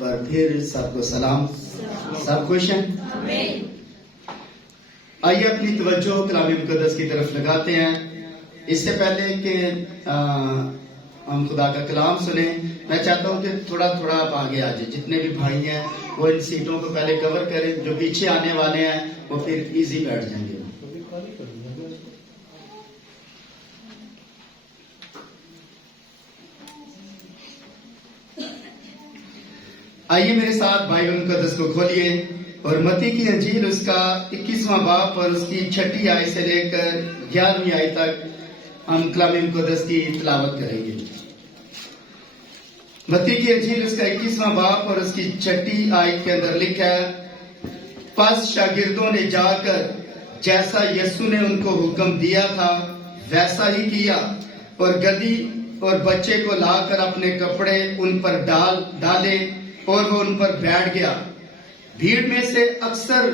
بار پھر سب کو سلام. سب خوش ہیں؟ آئیے اپنی توجہ کلام مقدس کی طرف لگاتے ہیں. اس سے پہلے کہ ہم خدا کا کلام سنیں، میں چاہتا ہوں کہ تھوڑا تھوڑا آپ آگے آ جائیں. جتنے بھی بھائی ہیں وہ ان سیٹوں کو پہلے کور کریں. جو پیچھے آنے والے ہیں وہ پھر ایزی بیٹھ جائیں گے. آئیے میرے ساتھ بائبل مقدس کو کھولیے اور متی کی انجیل اس کا 21واں باب اور اس کی 6 آیت سے لے کر 11ویں آیت تک ہم کلام مقدس کی تلاوت کریں گے. متی کی انجیل اس کا 21واں باب اور اس کی 6 آیت کے اندر لکھا ہے، پس شاگردوں نے جا کر جیسا یسوع نے ان کو حکم دیا تھا ویسا ہی کیا، اور گدھی اور بچے کو لا کر اپنے کپڑے ان پر ڈالے اور وہ ان پر بیٹھ گیا. بھیڑ میں سے اکثر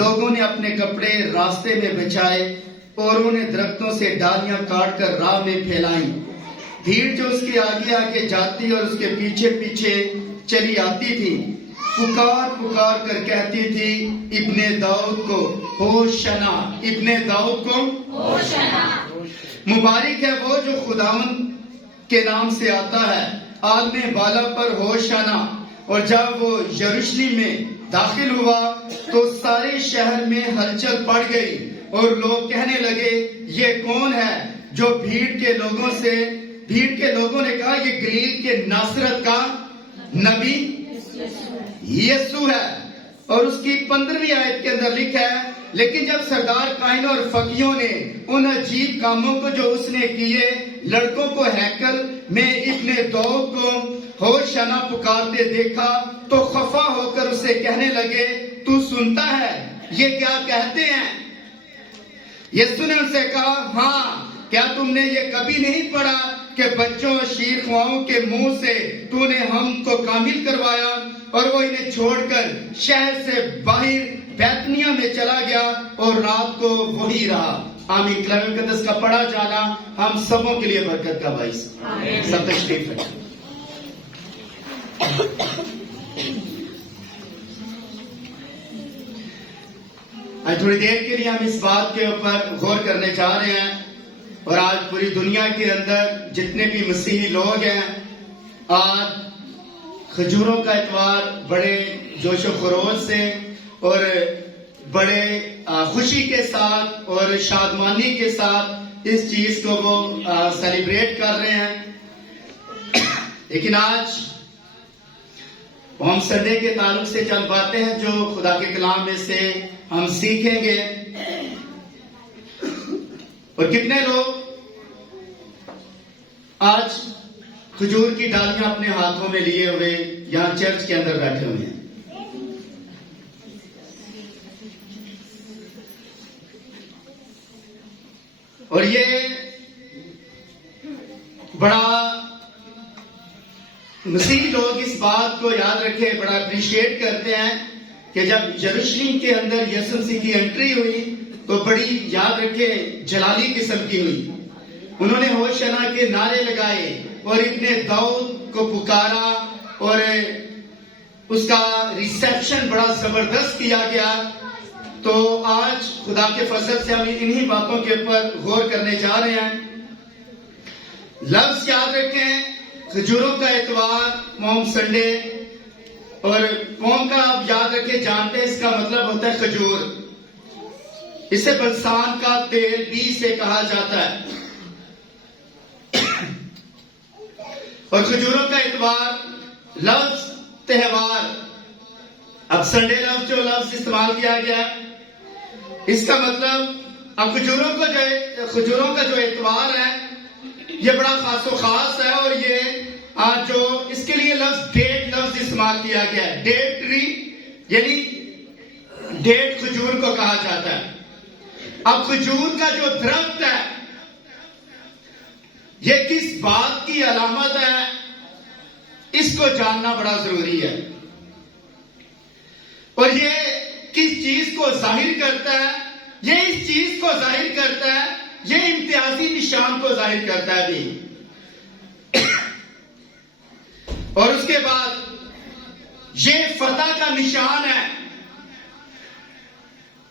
لوگوں نے اپنے کپڑے راستے میں بچھائے اور انہیں درختوں سے ڈالیاں کاٹ کر راہ میں پھیلائیں. بھیڑ جو اس کے آگے آگے جاتی اور اس کے پیچھے پیچھے چلی آتی تھی پکار پکار کر کہتی تھی، ابن داؤد کو ہوشنا، ابن داؤد کو ہوشنا. مبارک ہے وہ جو خداوند کے نام سے آتا ہے، عالم بالا پر ہوشنا. اور جب وہ یروشلم میں داخل ہوا تو سارے شہر میں ہلچل پڑ گئی اور لوگ کہنے لگے، یہ کون ہے؟ جو بھیڑ کے لوگوں نے کہا، یہ گلیل کے ناصرت کا نبی یسوع ہے. اور اس کی 15ویں آیت کے اندر لکھا ہے، لیکن جب سردار کاہنوں اور فقیہوں نے ان عجیب کاموں کو جو اس نے کیے لڑکوں کو ہیکل میں ابن داؤد کو ہوشنا پکارتے دیکھا تو خفا ہو کر اسے کہنے لگے، تو سنتا ہے یہ کیا کہتے ہیں؟ یسوع نے ان سے کہا، ہاں، کیا تم نے یہ کبھی نہیں پڑھا کہ بچوں اور شیخواؤں کے منہ سے تو نے ہم کو کامل کروایا؟ اور وہ انہیں چھوڑ کر شہر سے باہر بیتنیا میں چلا گیا اور رات کو وہی رہا. آمین. کلام مقدس کا پڑھا جانا ہم سبوں کے لیے برکت کا باعث. سب تشریف ہے. آج تھوڑی دیر کے لیے ہم اس بات کے اوپر غور کرنے جا رہے ہیں، اور آج پوری دنیا کے اندر جتنے بھی مسیحی لوگ ہیں آج کھجوروں کا اتوار بڑے جوش و خروش سے اور بڑے خوشی کے ساتھ اور شادمانی کے ساتھ اس چیز کو وہ سیلیبریٹ کر رہے ہیں. لیکن آج ہم سنڈے کے تعلق سے چند باتیں ہیں جو خدا کے کلام میں سے ہم سیکھیں گے. اور کتنے لوگ آج کھجور کی ڈالیاں اپنے ہاتھوں میں لیے ہوئے یہاں چرچ کے اندر بیٹھے ہوئے ہیں. اور یہ بڑا مسیحی لوگ اس بات کو یاد رکھے، بڑا اپریشیٹ کرتے ہیں کہ جب یروشلم کے اندر یسوع مسیح کی انٹری ہوئی تو بڑی یاد رکھے جلالی قسم کی ہوئی. انہوں نے ہوشنا کے نعرے لگائے اور ابن داؤد کو پکارا اور اس کا ریسیپشن بڑا زبردست کیا گیا. تو آج خدا کے فضل سے ہم انہی باتوں کے اوپر غور کرنے جا رہے ہیں. لفظ یاد رکھیں، کھجوروں کا اتوار، موم سنڈے، اور موم کا آپ یاد رکھیں جانتے ہیں اس کا مطلب ہوتا ہے کھجور. اسے بلسان کا تیل بھی سے کہا جاتا ہے. اور کھجوروں کا اتوار لفظ تہوار. اب سنڈے لفظ جو لفظ استعمال کیا گیا اس کا مطلب اب کھجوروں کا جو اتوار ہے یہ بڑا خاص و خاص ہے. اور یہ جو اس کے لیے لفظ ڈیٹ لفظ استعمال کیا گیا ہے. ڈیٹ ٹری یعنی ڈیٹ کھجور کو کہا جاتا ہے. اب کھجور کا جو درخت ہے یہ کس بات کی علامت ہے اس کو جاننا بڑا ضروری ہے. اور یہ کس چیز کو ظاہر کرتا ہے؟ یہ اس چیز کو ظاہر کرتا ہے، یہ امتیازی نشان کو ظاہر کرتا ہے بھی. اور اس کے بعد یہ فتح کا نشان ہے،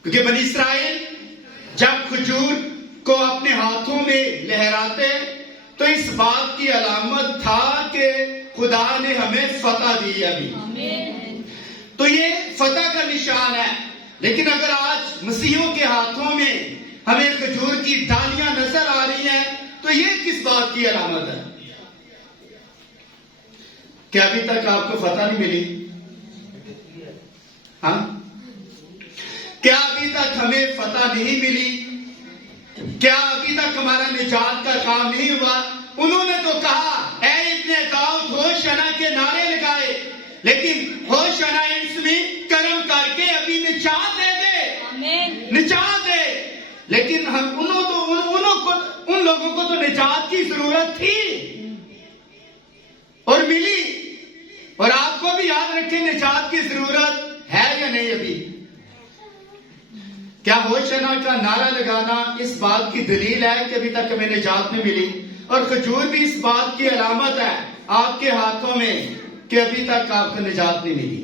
کیونکہ بنی اسرائیل جب کھجور کو اپنے ہاتھوں میں لہراتے تو اس بات کی علامت تھا کہ خدا نے ہمیں فتح دی ابھی، تو یہ فتح کا نشان ہے۔ لیکن اگر آج مسیحیوں کے ہاتھوں میں ہمیں کھجور کی ڈالیاں نظر آ رہی ہیں تو یہ کس بات کی علامت ہے؟ کیا ابھی تک آپ کو فتح نہیں ملی؟ ہاں، کیا ابھی تک ہمیں فتح نہیں ملی؟ کیا ابھی تک ہمارا نجات کا کام نہیں ہوا؟ انہوں نے تو کہا اے ابن داؤد ہوشنا کے نعرے لگائے، لیکن ہوشنا اس میں کرم کر کے ابھی نجات دے دے، نجات دے۔ لیکن ان لوگوں کو تو نجات کی ضرورت تھی اور ملی، اور آپ کو بھی یاد رکھیں نجات کی ضرورت ہے یا نہیں ابھی؟ کیا ہوشنا کا نعرہ لگانا اس بات کی دلیل ہے کہ ابھی تک ہمیں نجات نہیں ملی؟ اور کھجور بھی اس بات کی علامت ہے آپ کے ہاتھوں میں کہ ابھی تک آپ کو نجات نہیں ملی۔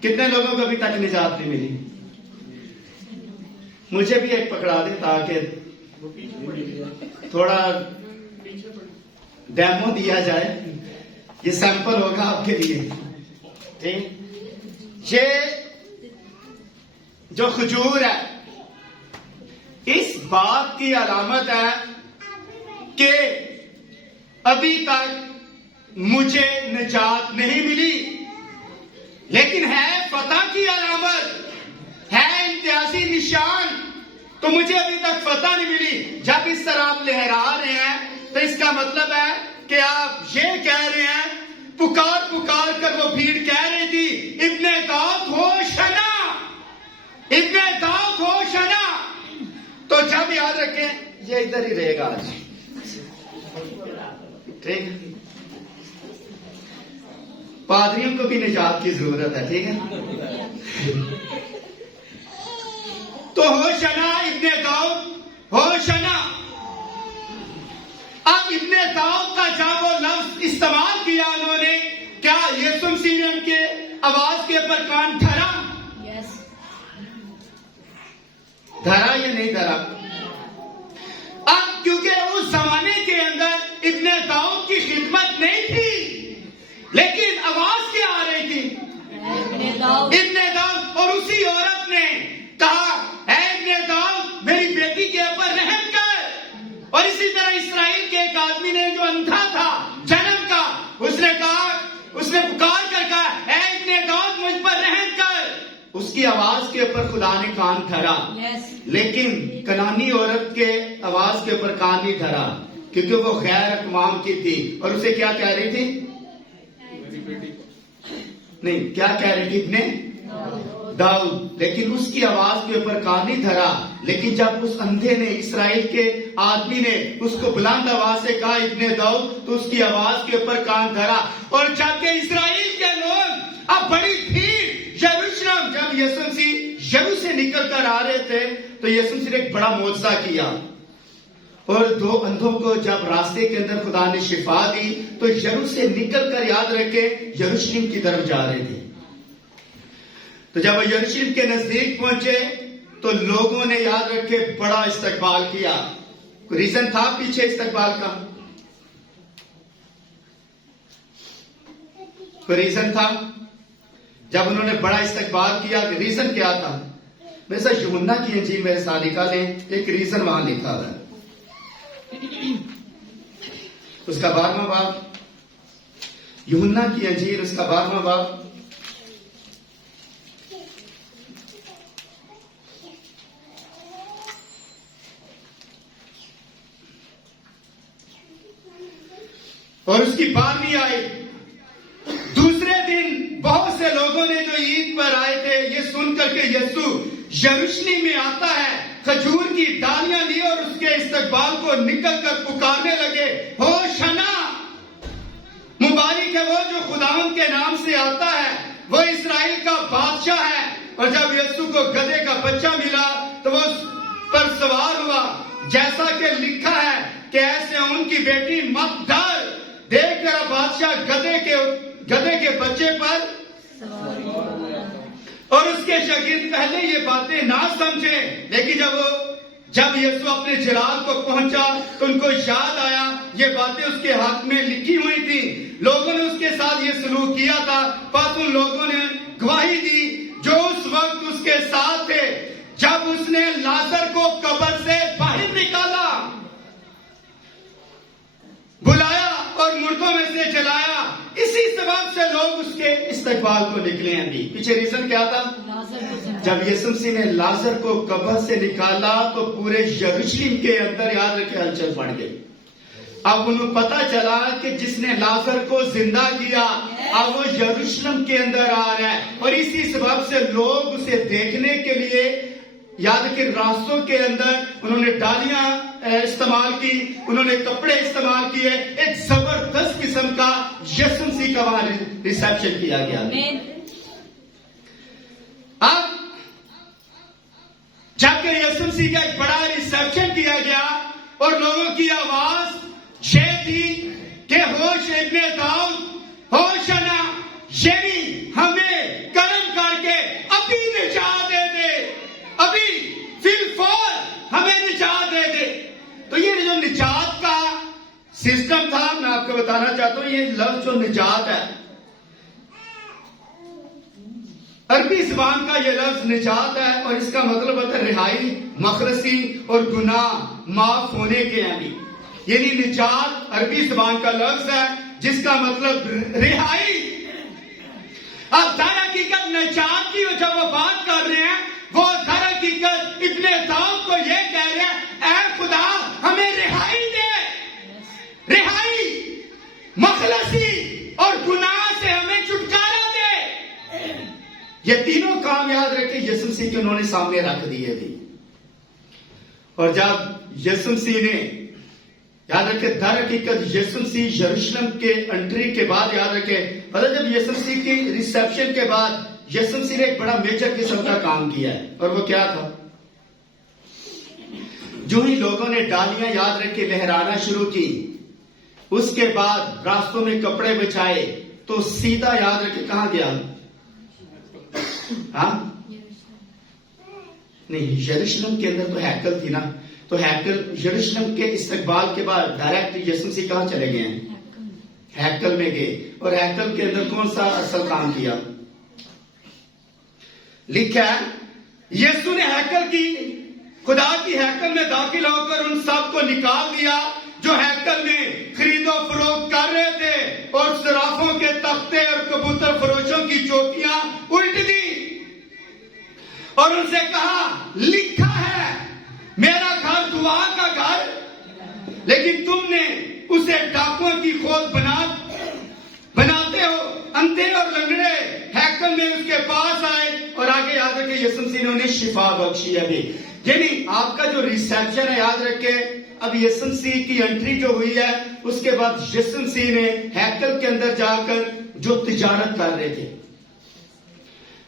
کتنے لوگوں کو ابھی تک نجات نہیں ملی؟ مجھے بھی ایک پکڑا دیں تاکہ تھوڑا ڈیمو دیا جائے، یہ سیمپل ہوگا آپ کے لیے۔ یہ جو کھجور ہے اس بات کی علامت ہے کہ ابھی تک مجھے نجات نہیں ملی، لیکن ہے فتح کی علامت، ہے امتیازی نشان۔ تو مجھے ابھی تک فتح نہیں ملی۔ جب اس طرح آپ لہرا رہے ہیں تو اس کا مطلب ہے کہ آپ یہ کہہ رہے ہیں، پکار پکار کر وہ بھیڑ کہہ رہی تھی ابن داؤد ہوشنا، ابن داؤد ہوشنا۔ تو جب یاد رکھیں یہ ادھر ہی رہے گا آج، ٹھیک ہے؟ پادریوں کو بھی نجات کی ضرورت ہے، ٹھیک ہے؟ تو ہوشنا ابن داؤد ہوشنا۔ اب ابن داؤد کا جب وہ لفظ استعمال کیا انہوں نے، کیا یسوع مسیح نے ان کے آواز کے اوپر کان دھرا؟ دھرا یا نہیں دھرا؟ اب کیونکہ اس زمانے کے اندر ابن داؤد کی خدمت نہیں تھی، لیکن آواز کیا آ رہی تھی؟ ابن داؤد۔ اور اسی عورت نے کہا اے ابن داؤد میری بیٹی کے اوپر رحم کر۔ اور اسی طرح اسرائیل کے ایک آدمی نے جو اندھا تھا جنم کا، اس نے کہا، اس نے پکار کر کہا اے ابن داؤد مجھ پر رحم کر۔ اس کی آواز کے اوپر خدا نے کان دھرا، لیکن کنانی عورت کے آواز کے اوپر کان نہیں دھرا، کیونکہ وہ غیر اقوام کی تھی اور اسے کیا کہہ رہی تھی؟ نہیں، کیا کہہ رہی تھی؟ ابن داؤد۔ لیکن اس کی آواز کے اوپر کان نہیں دھرا۔ لیکن جب اس اندھے نے، اسرائیل کے آدمی نے اس کو بلند آواز سے کہا ابن داؤد، تو اس کی آواز کے اوپر کان دھرا۔ اور جب کہ اسرائیل کے لوگ اب بڑی بھیڑ یروشلم، جب یسوع مسیح یرو سے نکل کر آ رہے تھے تو یسوع مسیح نے ایک بڑا معجزہ کیا، اور دو اندھوں کو جب راستے کے اندر خدا نے شفا دی تو یرو سے نکل کر یاد رکھے یروشلم کی طرف جا رہے تھے۔ تو جب وہ یروشلم کے نزدیک پہنچے تو لوگوں نے یاد رکھے بڑا استقبال کیا۔ کوئی ریزن تھا پیچھے استقبال کا؟ کوئی ریزن تھا جب انہوں نے بڑا استقبال کیا؟ ریزن کیا تھا؟ ویسا یوحنا کی انجیل میرے ساتھ نکالیں، ایک ریزن وہاں لکھا ہوا ہے، اس کا 12واں باب، یوحنا کی انجیل اس کا 12واں باب، اور اس کی 12ویں آیت۔ دوسرے دن بہت سے لوگوں نے جو عید پر آئے تھے یہ سن کر کہ یسوع یروشلم میں آتا ہے، کھجور کی ڈالیاں لی اور اس کے استقبال کو نکل کر پکارنے لگے، ہوشنا، مبارک ہے وہ جو خداوند کے نام سے آتا ہے، وہ اسرائیل کا بادشاہ ہے۔ اور جب یسوع کو گدھے کا بچہ ملا تو وہ اس پر سوار ہوا، جیسا کہ لکھا ہے کہ ایسے ان کی بیٹی مت ڈر۔ دیکھ کر بادشاہ گدھے کے بچے پر اور اس کے شاگرد پہلے یہ باتیں نہ سمجھے، لیکن جب یسوع اپنے جلال کو پہنچا تو ان کو یاد آیا یہ باتیں اس کے حق میں لکھی ہوئی تھی، لوگوں نے اس کے ساتھ یہ سلوک کیا تھا، پس ان لوگوں نے گواہی دی جو اس وقت اس کے ساتھ تھے جب اس نے لازر کو قبر سے باہر نکالا، بلایا اور مردوں میں سے جلایا۔ اسی سبب سے لوگ اس کے استقبال کو نکلے ہیں۔ بھی پیچھے ریزن کیا تھا؟ جب یسوع مسیح نے لازر کو قبر سے نکالا تو پورے یروشلم کے اندر، یاد رکھے، ہلچل پڑ گئی۔ اب انہیں پتا چلا کہ جس نے لازر کو زندہ کیا اب وہ یروشلم کے اندر آ رہا ہے، اور اسی سبب سے لوگ اسے دیکھنے کے لیے، یاد رکھے، راستوں کے اندر انہوں نے ڈالیاں استعمال کی، انہوں نے کپڑے استعمال کیے، ایک زبردست قسم کا یسوع مسیح کا وہاں ریسیپشن کیا گیا۔ اب جب کہ یسوع مسیح کا ایک بڑا ریسیپشن کیا گیا اور لوگوں کی آواز یہ تھی کہ ہوش ابن داؤد، ہوشنا، یعنی ہمیں کرم کر کے ابھی نجات دے دے، ابھی فی الفور ہمیں نجات دے دے۔ تو یہ جو نجات کا سسٹم تھا، میں آپ کو بتانا چاہتا ہوں، یہ لفظ جو نجات ہے، عربی زبان کا یہ لفظ نجات ہے، اور اس کا مطلب ہوتا ہے رہائی، مخلصی اور گناہ معاف ہونے کے ہیں۔ یعنی نجات عربی زبان کا لفظ ہے جس کا مطلب رہائی۔ اب در حقیقت نجات کی جب وہ بات کر رہے ہیں، وہ در حقیقت ابن داؤد کو یہ کہہ رہے ہیں، اے خدا ہمیں رہائی دے، رہائی، مخلصی اور گناہ سے ہمیں چھٹکارا دے۔ یہ تینوں کام، یاد رکھیں، یسوع مسیح کے انہوں نے سامنے رکھ دیے تھے۔ اور جب یسوع مسیح نے، یاد رکھے، در حقیقت یسوع مسیح یروشلم کے انٹری کے بعد، یاد رکھے، مطلب جب یسوع مسیح کی ریسیپشن کے بعد یسوع مسیح نے ایک بڑا میجر قسم کا کام کیا ہے، اور وہ کیا تھا؟ جو ہی لوگوں نے ڈالیاں، یاد رکھے، لہرانا شروع کی، اس کے بعد راستوں میں کپڑے بچھائے تو سیدھا، یاد رکھے، کہاں گیا؟ ہاں نہیں، یروشلم کے اندر تو ہیکل تھی نا، تو ہیکل، یروشلم کے استقبال کے بعد ڈائریکٹ یسوع مسیح کہاں چلے گئے ہیں؟ ہیکل میں گئے، اور ہیکل کے اندر کون سا اصل کام کیا؟ لکھا ہے یسوع نے ہیکل کی، خدا کی ہیکل میں داخل ہو کر ان سب کو نکال دیا جو ہیکل میں خرید و فروخت کر رہے تھے، اور صرافوں کے تختے اور کبوتر فروشوں کی چوکیاں الٹ دی، اور ان سے کہا، لکھا ہے میرا گھر دعا کا گھر، لیکن تم نے اسے ڈاکوؤں کی کھود بناتے ہو۔ اندھے اور لنگڑے ہیکل میں اس کے پاس آئے، اور آگے یاد رکھے یسوع مسیح نے انہیں شفا بخشی۔ ابھی یعنی آپ کا جو ریسیپشن ہے، یاد رکھے، اب یسوع مسیح کی انٹری جو ہوئی ہے، اس کے بعد یسوع مسیح نے ہیکل کے اندر جا کر جو تجارت کر رہے تھے،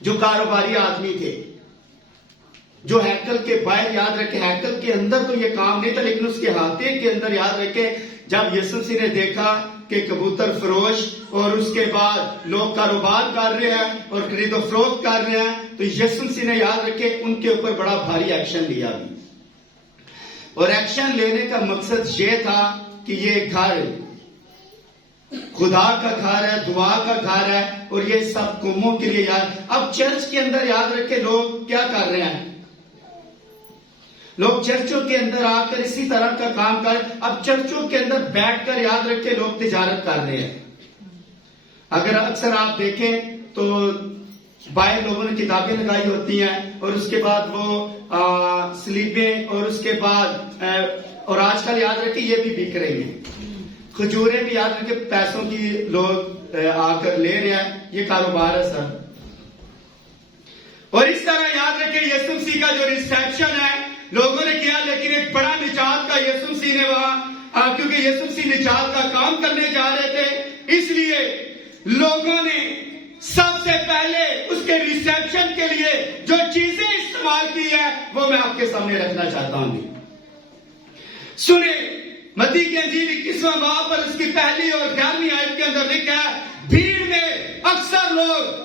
جو کاروباری آدمی تھے، جو ہیکل کے باہر، یاد رکھے، ہیکل کے اندر تو یہ کام نہیں تھا، لیکن اس کے ہاتھے کے اندر، یاد رکھے، جب یسوع مسیح نے دیکھا کہ کبوتر فروش اور اس کے بعد لوگ کاروبار کر رہے ہیں اور خرید و فروخت کر رہے ہیں، تو یسوع مسیح نے، یاد رکھے، ان کے اوپر بڑا بھاری ایکشن لیا بھی، اور ایکشن لینے کا مقصد یہ تھا کہ یہ گھر خدا کا گھر ہے، دعا کا گھر ہے، اور یہ سب قوموں کے لیے۔ یاد، اب چرچ کے اندر، یاد رکھے، لوگ کیا کر رہے ہیں؟ لوگ چرچوں کے اندر آ کر اسی طرح کا کام کر، اب چرچوں کے اندر بیٹھ کر، یاد رکھے، لوگ تجارت کر رہے ہیں۔ اگر اکثر آپ دیکھیں تو باہر لوگوں نے کتابیں لگائی ہوتی ہیں، اور اس کے بعد وہ سلیبیں، اور اس کے بعد اور آج کل، یاد رکھے، یہ بھی بک رہی ہیں، کھجوریں بھی، یاد رکھے، پیسوں کی لوگ آ کر لے رہے ہیں، یہ کاروبار ہے سر۔ اور اس طرح، یاد رکھے، یسوع مسیح کا جو ریسیپشن ہے لوگوں نے کیا، لیکن ایک بڑا نجات کا یسوع مسیح نے وہاں، کیونکہ یسوع مسیح نجات کا کام کرنے جا رہے تھے، اس لیے لوگوں نے سب سے پہلے اس کے ریسیپشن کے لیے جو چیزیں استعمال کی ہے وہ میں آپ کے سامنے رکھنا چاہتا ہوں۔ سنیں، متی کی انجیل 21واں باب پر اس کی پہلی اور 11ویں آیت کے اندر لکھا ہے، بھیڑ میں اکثر لوگ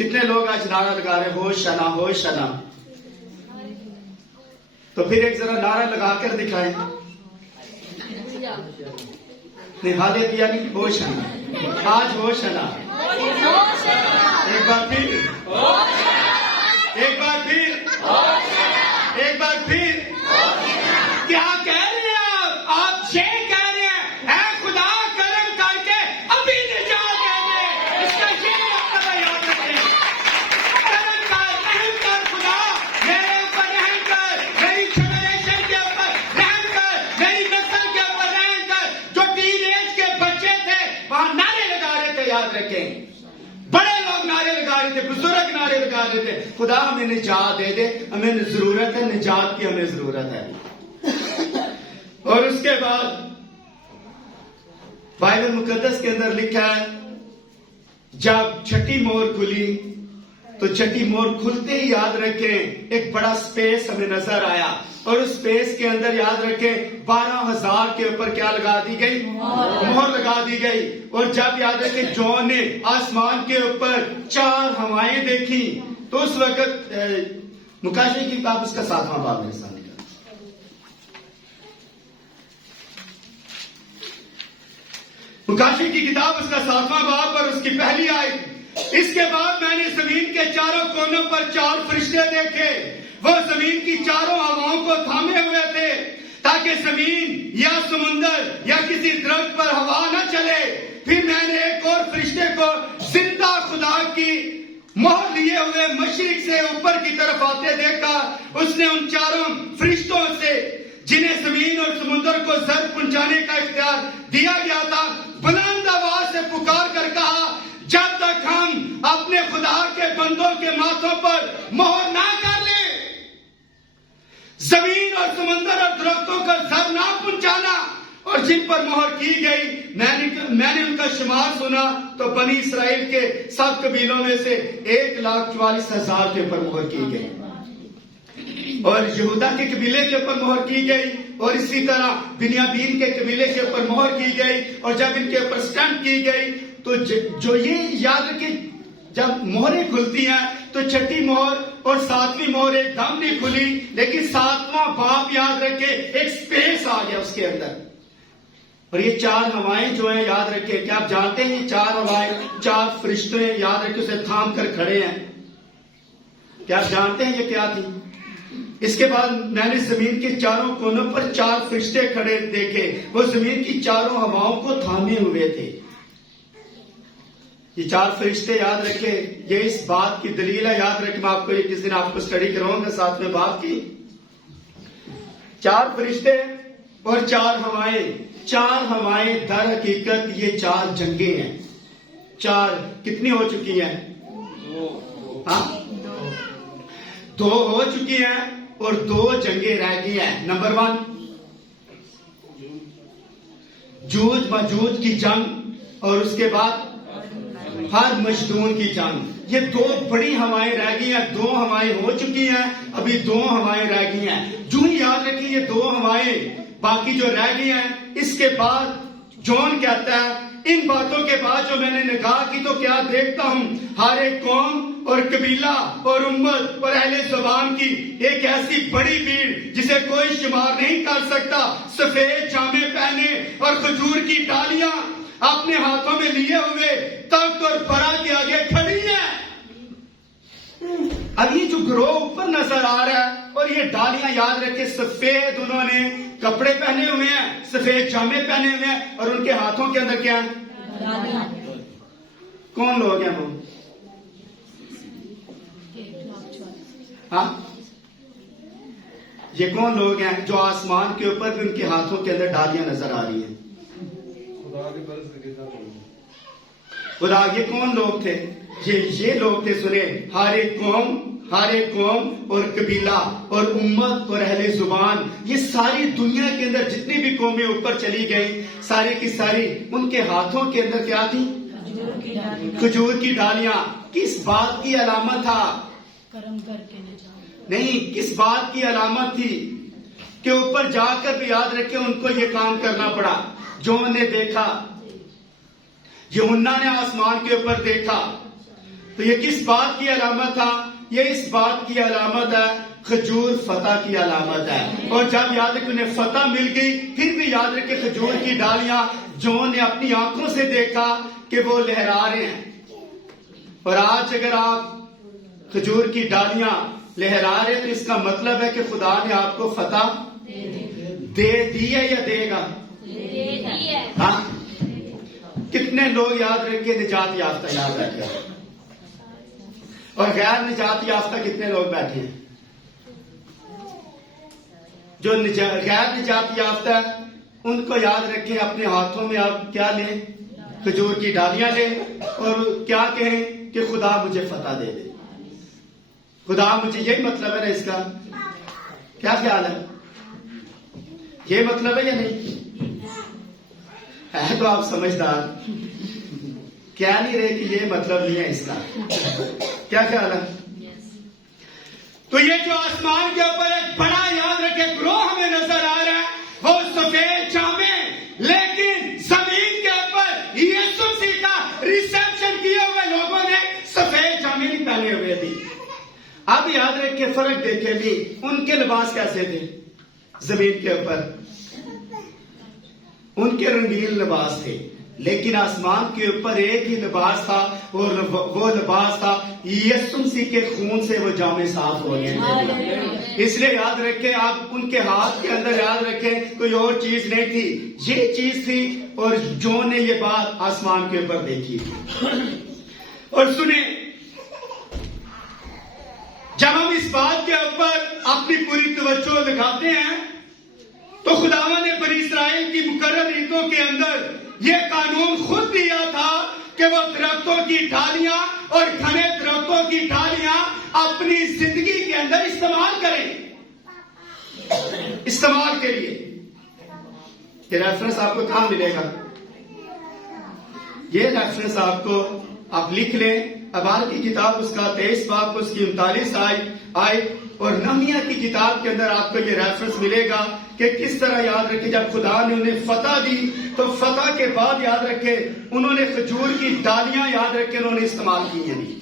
کتنے لوگ آج نعرہ لگا رہے ہوشنا ہوشنا؟ تو پھر ایک ذرا نعرہ لگا کر دکھائیں. نہیں ہالے دیا نہیں، ہوشنا. آج ہوشنا. ایک بار پھر، ایک بار پھر، ایک بار پھر. کیا کہہ رہے ہیں آپ یہ کہہ رہے ہیں اے خدا کرم کر کے ابھی نجات دے دے. اس کا یہ مطلب ہے، یاد رکھیں. کرم کر، رحم کر خدا، میرے اوپر رحم کر، میری جنریشن کے اوپر رحم کر، میری نسل کے اوپر رحم کر. جو ٹین ایج کے بچے تھے وہاں نعرے لگا رہے تھے، یاد رکھیں. بڑے لوگ نعرے لگا رہے تھے، بزرگ نعرے لگا رہے تھے، خدا ہمیں نجات دے دے، ہمیں ضرورت ہے نجات کی، ہمیں ضرورت ہے. اور اس کے بعد بائبل مقدس کے اندر لکھا ہے جب چھٹی مہر کھلی تو چھٹی مہر کھلتے ہی یاد رکھیں ایک بڑا سپیس ہمیں نظر آیا، اور اس سپیس کے اندر یاد رکھیں 12,000 کے اوپر کیا لگا دی گئی؟ مہر لگا دی گئی. اور جب یاد رکھیں جون نے آسمان کے اوپر 4 ہوائیں دیکھی تو اس وقت مکاشفے کی کتاب اس کا 7واں باب میرے سامنے. مکاشفے کی کتاب اس کا 7واں باب اور اس کی پہلی آیت. اس کے بعد میں نے زمین کے چاروں کونوں پر 4 فرشتے دیکھے. وہ زمین کی چاروں ہواؤں کو تھامے ہوئے تھے تاکہ زمین یا سمندر یا کسی درخت پر ہوا نہ چلے. پھر میں نے ایک اور فرشتے کو زندہ خدا کی مہر لیے ہوئے مشرق سے اوپر کی طرف آتے دیکھا. اس نے ان 4 فرشتوں سے جنہیں زمین اور سمندر کو زر پہنچانے کا اختیار دیا گیا تھا بلند آواز سے پکار کر کہا جب تک ہم اپنے خدا کے بندوں کے ماتھوں پر مہر نہ کر لیں زمین اور سمندر اور درختوں کا زر نہ پہنچانا. اور جن پر مہر کی گئی میں نے ان کا شمار سنا تو بنی اسرائیل کے سب قبیلوں میں سے 1,44,000 کے اوپر مہر کی گئی، اور یہودا کے قبیلے کے اوپر مہر کی گئی، اور اسی طرح بنیامین کے قبیلے کے اوپر مہر کی گئی. اور جب ان کے اوپر سٹمپ کی گئی تو جو یہ یاد رکھیں جب مہریں کھلتی ہیں تو چھٹی مہر اور 7ویں مہر ایک دم نہیں کھلی، لیکن 7واں باب یاد رکھے ایک سپیس آ گیا اس کے اندر. اور یہ 4 ہوائیں جو ہیں یاد رکھے، کیا آپ جانتے ہیں 4 ہوائیں 4 فرشتے یاد رکھے اسے تھام کر کھڑے ہیں؟ کیا آپ جانتے ہیں یہ کیا تھی؟ اس کے بعد میں نے زمین کے چاروں کونوں پر 4 فرشتے کھڑے دیکھے. وہ زمین کی چاروں ہواؤں کو تھامے ہوئے تھے. یہ 4 فرشتے یاد رکھے یہ اس بات کی دلیل ہے. یاد رکھے میں آپ کو کس دن آپ کو اسٹڈی کراؤں گا 7ویں باب کی. 4 فرشتے اور 4 ہوائیں. 4 ہوائیں در حقیقت یہ 4 جنگیں ہیں. 4 کتنی ہو چکی ہیں؟ 2 ہو چکی ہیں اور 2 جنگیں رہ گئی ہیں. نمبر 1 جوج مجوج کی جنگ، اور اس کے بعد ہر مجدون کی جنگ. یہ 2 بڑی ہوائیں رہ گئی ہیں. 2 ہوائیں ہو چکی ہیں، ابھی 2 ہوائیں رہ گئی ہیں. جو ہی یاد رکھیں یہ 2 ہوائیں باقی جو رہ گئی ہیں. اس کے بعد جون کہتا ہے ان باتوں کے بعد جو میں نے نگاہ کی تو کیا دیکھتا ہوں ہر ایک قوم اور قبیلہ اور امت اور اہل زبان کی ایک ایسی بڑی بھیڑ جسے کوئی شمار نہیں کر سکتا، سفید جامے پہنے اور کھجور کی ڈالیاں اپنے ہاتھوں میں لیے ہوئے تخت اور برا کے آگے کھڑی ہیں. اب یہ جو گروہ اوپر نظر آ رہا ہے اور یہ ڈالیاں یاد رکھے سفید انہوں نے کپڑے پہنے ہوئے ہیں، سفید جامے پہنے ہوئے ہیں، اور ان کے ہاتھوں کے اندر کیا ہے؟ کون لوگ ہیں وہ؟ ہاں یہ کون لوگ ہیں جو آسمان کے اوپر بھی ان کے ہاتھوں کے اندر ڈالیاں نظر آ رہی ہیں؟ خدا یہ کون لوگ تھے؟ یہ لوگ تھے سنے ہر ایک قوم اور قبیلہ اور امت اور اہل زبان. یہ ساری دنیا کے اندر جتنی بھی قومیں اوپر چلی گئی ساری کی ساری ان کے ہاتھوں کے اندر کیا تھی؟ کھجور کی ڈالیاں. کس بات کی علامت تھا؟ کرم کر کے نہ جاؤ. نہیں، کس بات کی علامت تھی کہ اوپر جا کر بھی یاد رکھے ان کو یہ کام کرنا پڑا جو انہوں نے دیکھا. یوحنا نے آسمان کے اوپر دیکھا تو یہ کس بات کی علامت تھا؟ یہ اس بات کی علامت ہے، کھجور فتح کی علامت ہے. اور جب یاد رکھے انہیں فتح مل گئی، پھر بھی یاد رکھے کھجور کی ڈالیاں جون نے اپنی آنکھوں سے دیکھا کہ وہ لہرا رہے ہیں. اور آج اگر آپ کھجور کی ڈالیاں لہرا رہے تو اس کا مطلب ہے کہ خدا نے آپ کو فتح دے دی ہے یا دے گا؟ ہاں. کتنے لوگ یاد رکھے نجات یافتہ یاد رکھے، اور غیر نجات یافتہ کتنے لوگ بیٹھے ہیں؟ جو غیر نجات یافتہ ہے ان کو یاد رکھیں، اپنے ہاتھوں میں آپ کیا لیں؟ کھجور کی ڈالیاں لیں اور کیا کہیں کہ خدا مجھے فتح دے دے. خدا مجھے، یہی مطلب ہے نا اس کا؟ کیا خیال ہے؟ یہ مطلب ہے یا نہیں؟ ہے تو آپ سمجھدار، کیا نہیں رہے کہ یہ مطلب نہیں ہے اس کا. کیا خیال ہے؟ تو یہ جو آسمان کے اوپر ایک بڑا یاد رکھے گروہ ہمیں نظر آ رہا ہے، وہ سفید جامے، لیکن زمین کے اوپر یسوع مسیح کا ریسپشن کیے ہوئے لوگوں نے سفید جامے نہیں پہنے ہوئے تھے. اب یاد رکھے، فرق دیکھے بھی، ان کے لباس کیسے تھے؟ زمین کے اوپر ان کے رنگین لباس تھے، لیکن آسمان کے اوپر ایک ہی لباس تھا، اور وہ لباس تھا یسوع مسیح کے خون سے وہ جامے صاف ہو گئے تھے. اس لیے یاد رکھیں، آپ ان کے ہاتھ کے اندر یاد رکھیں کوئی اور چیز نہیں تھی، یہ چیز تھی. اور جو نے یہ بات آسمان کے اوپر دیکھی. اور سنیں، جب ہم اس بات کے اوپر اپنی پوری توجہ لگاتے ہیں تو خداوند نے بنی اسرائیل کی مقرر عیدوں کے اندر یہ قانون خود دیا تھا کہ وہ درختوں کی ڈالیاں اور گھنے درختوں کی ڈالیاں اپنی زندگی کے اندر استعمال کریں، استعمال کے لیے. یہ ریفرنس آپ کو کہاں ملے گا؟ یہ ریفرنس آپ لکھ لیں. ابار کی کتاب اس کا 23 باب اس کی 39 آیت، اور نہمیہ کی کتاب کے اندر آپ کو یہ ریفرنس ملے گا کہ کس طرح یاد رکھے جب خدا نے انہیں فتح دی تو فتح کے بعد یاد رکھے انہوں نے کھجور کی ڈالیاں یاد رکھے انہوں نے استعمال کی. یعنی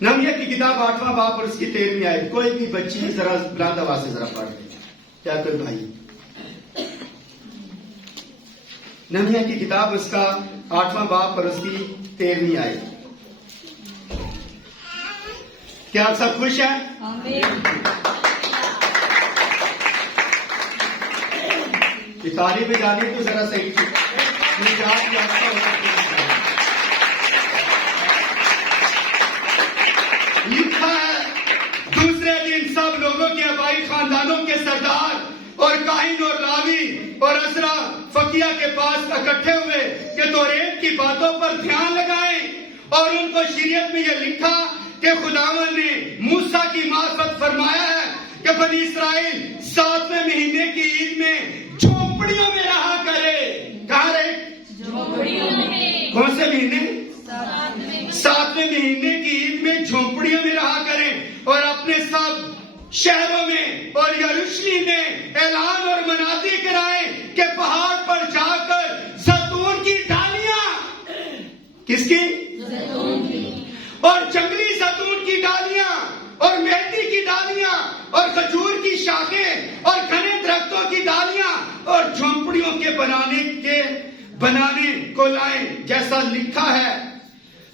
نہمیہ کی کتاب 8واں باب اور اس کی 13ویں آیت. کوئی بھی بچی ذرا بلند آواز سے ذرا پڑھ دے، کیا کوئی بھائی؟ نہمیہ کی کتاب اس کا 8واں باب اور اس کی 13ویں آیت. کیا آپ سب خوش ہیں؟ یہ طالب جانے تو ذرا صحیح لکھا ہے، دوسرے دن سب لوگوں کے آبائی خاندانوں کے سردار اور کاہن اور راوی اور اسرا فقیہ کے پاس اکٹھے ہوئے کہ توریت کی باتوں پر دھیان لگائیں، اور ان کو شریعت میں یہ لکھا کہ خداوند نے موسیٰ کی معرفت فرمایا ہے کہ بنی اسرائیل 7ویں مہینے کی عید میں جھونپڑیوں میں رہا کرے. کہاں رہے؟ جھونپڑیوں میں. کون سے مہینے؟ 7ویں مہینے کی عید میں جھونپڑیوں میں رہا کریں، اور اپنے سب شہروں میں اور یروشلم میں اعلان اور منادی کرائیں کہ پہاڑ پر جا کر زیتون کی ڈالیاں، کس کی؟ زیتون کی، اور جنگلی زیتون کی ڈالیاں اور مہندی کی ڈالیاں اور کھجور کی شاخیں اور گھنے درختوں کی ڈالیاں اور جھونپڑیوں کے بنانے کو لائیں جیسا لکھا ہے.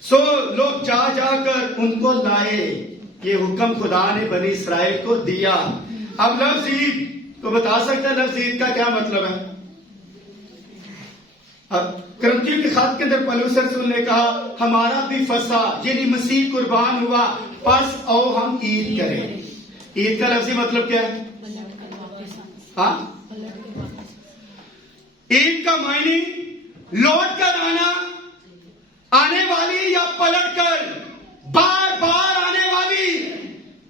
سو لوگ جا جا کر ان کو لائے. یہ حکم خدا نے بنی اسرائیل کو دیا. اب لفظ عید کو بتا سکتا ہے لفظ عید کا کیا مطلب ہے؟ اب کرنتھیوں کے خط کے اندر پولس رسول نے کہا ہمارا بھی فسح یعنی مسیح قربان ہوا، پس او ہم عید کریں. عید کا لفظی مطلب کیا ہے؟ ہاں، عید کا معنی لوٹ کر آنا، آنے والی یا پلٹ کر بار بار آنے والی.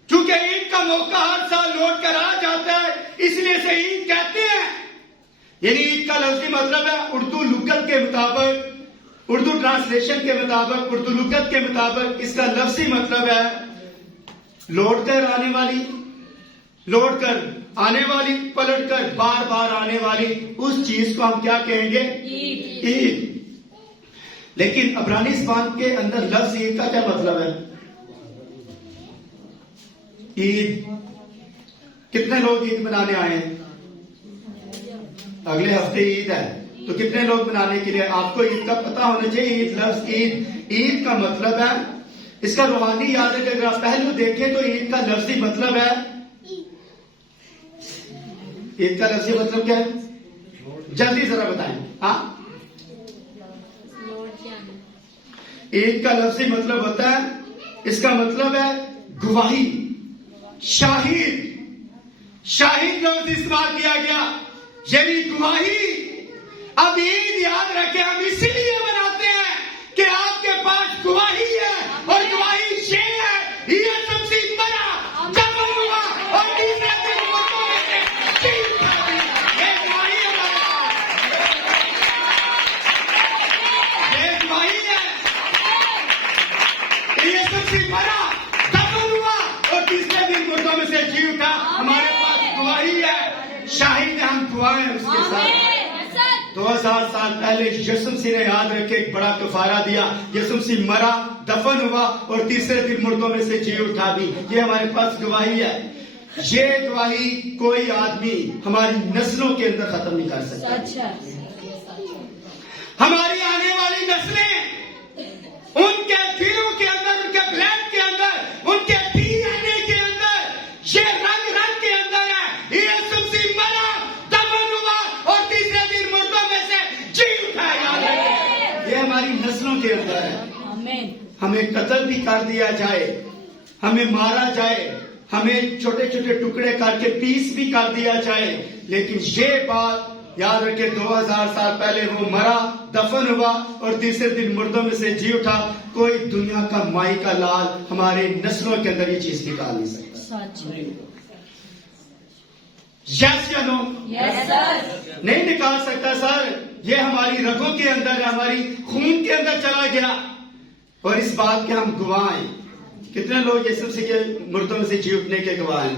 کیونکہ عید کا موقع ہر سال لوٹ کر آ جاتا ہے، اس لیے سے عید کہتے ہیں. یعنی عید کا لفظی مطلب ہے اردو لغت کے مطابق، اردو ٹرانسلیشن کے مطابق، اردو لغت کے مطابق اس کا لفظی مطلب ہے لوٹ کر آنے والی، لوٹ کر آنے والی، پلٹ کر بار بار آنے والی. اس چیز کو ہم کیا کہیں گے؟ عید. لیکن عبرانی زبان کے اندر لفظ عید کا کیا مطلب ہے؟ عید کتنے لوگ عید منانے آئے ہیں؟ اگلے ہفتے عید ہے تو کتنے لوگ منانے کے لیے؟ آپ کو عید کا پتہ ہونا چاہیے. عید لفظ عید کا مطلب ہے، اس کا روحانی یاد ہے کہ اگر آپ پہلو دیکھیں تو عید کا لفظی مطلب ہے، عید کا لفظی مطلب کیا ہے؟ جلدی ذرا بتائیں. ہاں، عید کا لفظی مطلب ہوتا ہے، اس کا مطلب ہے گواہی، شاہد. شاہد لفظ استعمال کیا گیا، یعنی گواہی. اب عید یاد رکھیں ہم اسی لیے مناتے ہیں کہ آپ کے پاس گواہی ہے، اور گواہی یہ ہے یہ سب سے بڑا دفن ہوا اور تیسرے دن مردوں میں سے جی اٹھا. یہ گواہی ہے ہمارے پاس، یہ گواہی ہے کہ یہ سب سے بڑا دفن ہوا اور تیسرے دن مردوں میں سے جی اٹھا. ہمارے پاس گواہی ہے، شاہد ہم گواہ ہیں اس کے ساتھ. 2000 سال پہلے یسوع مسیح نے یاد رکھے ایک بڑا کفارہ دیا. یسوع مسیح مرا، دفن ہوا اور تیسرے دن مردوں میں سے جی اٹھا بھی. یہ ہمارے پاس گواہی ہے. یہ گواہی کوئی آدمی ہماری نسلوں کے اندر ختم نہیں کر سکتا. ہماری آنے والی نسلیں ان کے دلوں کے اندر، ان کے بلڈ کے اندر، ان کے ڈی این اے کے اندر یہ رنگ رنگ کے اندر ہے. یسوع مسیح مرا، دفن ہوا اور تیسرے دن مردوں میں سے جی اٹھا. یاد رکھیں یہ ہماری نسلوں کے اندر ہے. ہمیں قتل بھی کر دیا جائے، ہمیں مارا جائے، ہمیں چھوٹے چھوٹے ٹکڑے کر کے پیس بھی کر دیا جائے، لیکن یہ بات یاد رکھے 2000 سال پہلے وہ مرا، دفن ہوا اور تیسرے دن مردوں میں سے جی اٹھا. کوئی دنیا کا مائی کا لال ہمارے نسلوں کے اندر یہ چیز نکال نہیں سکتا. یس یا نو؟ نہیں نکال سکتا سر. یہ ہماری رگوں کے اندر ہے، ہماری خون کے اندر چلا گیا، اور اس بات کے ہم گواہ ہیں. کتنے لوگ یہ سب سے مردوں میں سے جی اٹھنے کے گواہ ہیں؟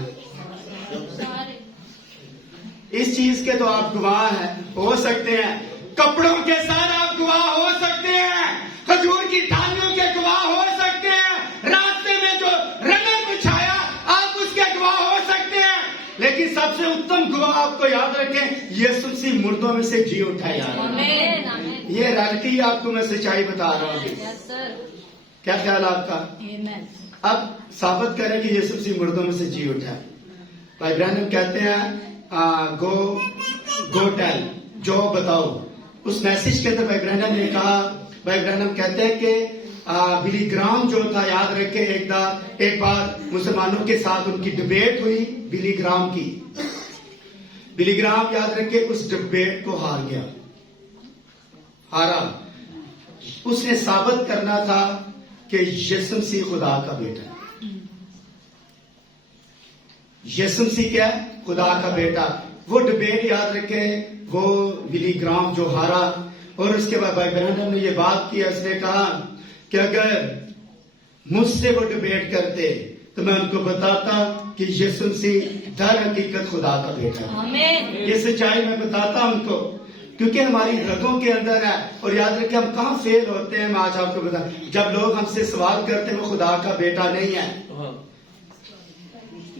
اس چیز کے تو آپ گواہ ہیں، ہو سکتے ہیں. کپڑوں کے ساتھ آپ گواہ ہو سکتے ہیں، کھجور کی ڈالیوں کے گواہ ہو سکتے ہیں، راستے میں جو رنگ بچھایا آپ اس کے گواہ ہو سکتے ہیں، لیکن سب سے اتم گواہ آپ کو یاد رکھیں یسوع مسیح مردوں میں سے جی اٹھا. یاد یہ ریالٹی آپ کو میں سچائی بتا رہا ہوں. کیا خیال آپ کا؟ اب ثابت کریں کہ یسوع مسیح مردوں میں سے جی اٹھا. بھائی برانم کہتے ہیں گو ٹیل، جو بتاؤ. اس میسج کے اندر بھائی برانم نے کہا، بھائی برانم کہتے ہیں کہ بلی گرام جو تھا، یاد رکھے ایک بار مسلمانوں کے ساتھ ان کی ڈبیٹ ہوئی بلی گرام کی. بلی گرام یاد رکھے اس ڈبیٹ کو ہار گیا، ہارا. اس نے ثابت کرنا تھا کہ یسوع مسیح خدا کا بیٹا ہے. یسوع مسیح کیا ہے؟ خدا کا بیٹا. وہ ڈبیٹ یاد رکھے، وہ بلی گرام جو ہارا، اور اس کے بعد بھائی برانم نے یہ بات کی. اس نے کہا کہ اگر مجھ سے وہ ڈبیٹ کرتے تو میں ان کو بتاتا کہ یسوع مسیح در حقیقت خدا کا بیٹا ہے. یہ سچائی میں بتاتا ان کو، کیونکہ ہماری رگوں کے اندر ہے. اور یاد رکھیں ہم کہاں فیل ہوتے ہیں، میں آج آپ کو بتا، جب لوگ ہم سے سوال کرتے ہیں وہ خدا کا بیٹا نہیں ہے،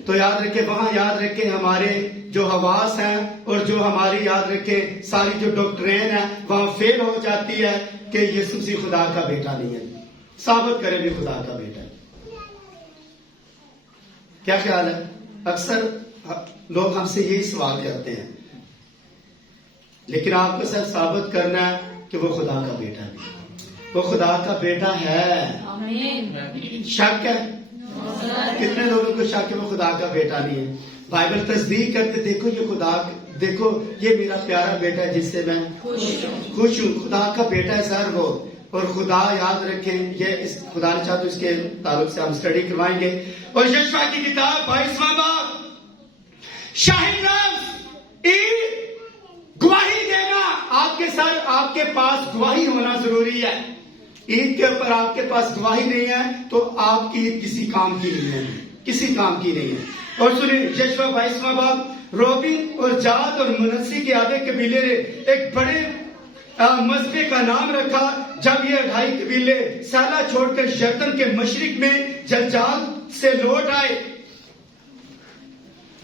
تو یاد رکھیں وہاں یاد رکھیں ہمارے جو حواس ہیں اور جو ہماری یاد رکھیں ساری جو ڈاکٹرین ہے وہاں فیل ہو جاتی ہے کہ یسوع مسیح خدا کا بیٹا نہیں ہے. ثابت کریں بھی خدا کا بیٹا ہے. کیا خیال ہے؟ اکثر لوگ ہم سے یہی سوال کرتے ہیں، لیکن آپ کو صرف ثابت کرنا ہے کہ وہ خدا کا بیٹا ہے. وہ خدا کا بیٹا ہے. شک ہے؟ کتنے لوگوں کو شک ہے وہ خدا کا بیٹا نہیں ہے؟ بائبل تصدیق کرتے، دیکھو یہ خدا، دیکھو یہ میرا پیارا بیٹا ہے جس سے میں خوش ہوں. خدا کا بیٹا ہے سر وہ. اور خدا یاد رکھیں، یہ خدا نے چاہا تو اس کے تعلق سے ہم اسٹڈی کروائیں گے. اور یشوع کی کتاب 22واں باب، شاہد لفظ عید، گواہی دینا. آپ کے سر، آپ کے پاس گواہی ہونا ضروری ہے. عید کے اوپر آپ کے پاس گواہی نہیں ہے تو آپ کی عید کسی کام کی نہیں ہے، کسی کام کی نہیں ہے. اور سنیں یشوع 22واں باب، روبن اور جاد اور منسی کے آدھے قبیلے نے ایک بڑے مذبے کا نام رکھا. جب یہ 2.5 قبیلے سالہ چھوڑ کر یردن کے مشرق میں جلجال سے لوٹ آئے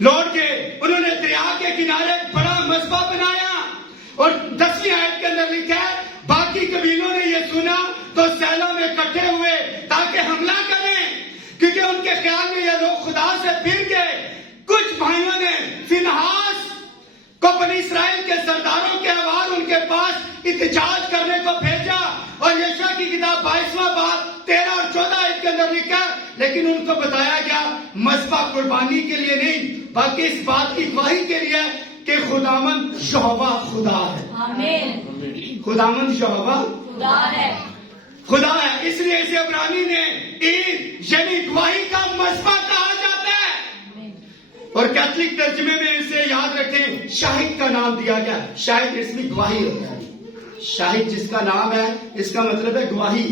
لوٹ کے انہوں نے دریا کے کنارے بڑا مذبح بنایا، اور 10ویں آیت کے اندر لکھا ہے باقی قبیلوں نے یہ سنا تو سیلوں میں اکٹھے ہوئے تاکہ حملہ کریں، کیونکہ ان کے خیال میں یہ لوگ خدا سے پھر گئے۔ کچھ بھائیوں نے فنحاس کو بنی اسرائیل کے سرداروں کے حوالے ان کے پاس احتجاج کرنے کو بھیجا، اور یشع کی کتاب 22واں باب 13 اور 14 آیت کے اندر لکھا ہے لیکن ان کو بتایا گیا مذبح قربانی کے لیے نہیں بلکہ اس بات کی گواہی کے لیے کہ خداوند یہوہ خدا ہے۔ آمین۔ خداوند یہوہ خدا ہے۔ خدا ہے، اس لیے اسے عبرانی نے عید یعنی گواہی کا مذبح کہا جاتا ہے، آمین۔ اور کیتھولک ترجمے میں اسے یاد رکھیں شاہد کا نام دیا گیا۔ شاہد اس میں گواہی ہوتا ہے، شاہد جس کا نام ہے اس کا مطلب ہے گواہی۔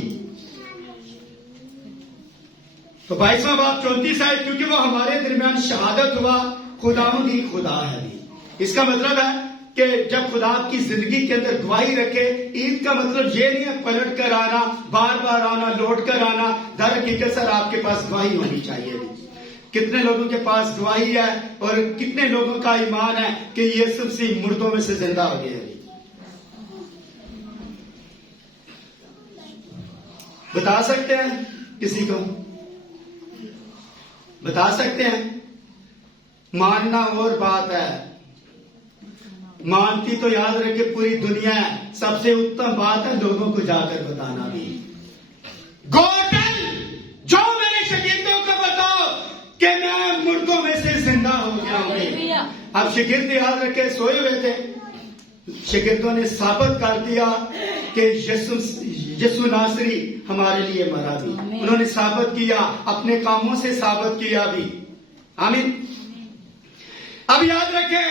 تو 22واں باب 34 آیت کیونکہ وہ ہمارے درمیان شہادت ہوا خداوند ہی خدا ہے۔ اس کا مطلب ہے کہ جب خدا کی زندگی کے اندر گواہی رکھے، عید کا مطلب یہ نہیں ہے پلٹ کر آنا، بار بار آنا، لوٹ کر آنا، در حقیقت سر آپ کے پاس گواہی ہونی چاہیے۔ کتنے لوگوں کے پاس گواہی ہے اور کتنے لوگوں کا ایمان ہے کہ یسوع مسیح مردوں میں سے زندہ ہو گئے؟ بتا سکتے ہیں کسی کو؟ بتا سکتے ہیں؟ ماننا اور بات ہے، مانتی تو یاد رکھے پوری دنیا ہے، سب سے اتم بات ہے لوگوں کو جا کر بتانا بھی۔ گوٹل جو میرے شاگردوں کو بتاؤ کہ میں مردوں میں سے زندہ ہو گیا ہوں۔ اب شاگرد یاد رکھے سوئے ہوئے تھے، شاگردوں نے ثابت کر دیا کہ یسوع ناصری ہمارے لیے مرا بھی، انہوں نے ثابت کیا، اپنے کاموں سے ثابت کیا بھی۔ آمین۔ اب یاد رکھے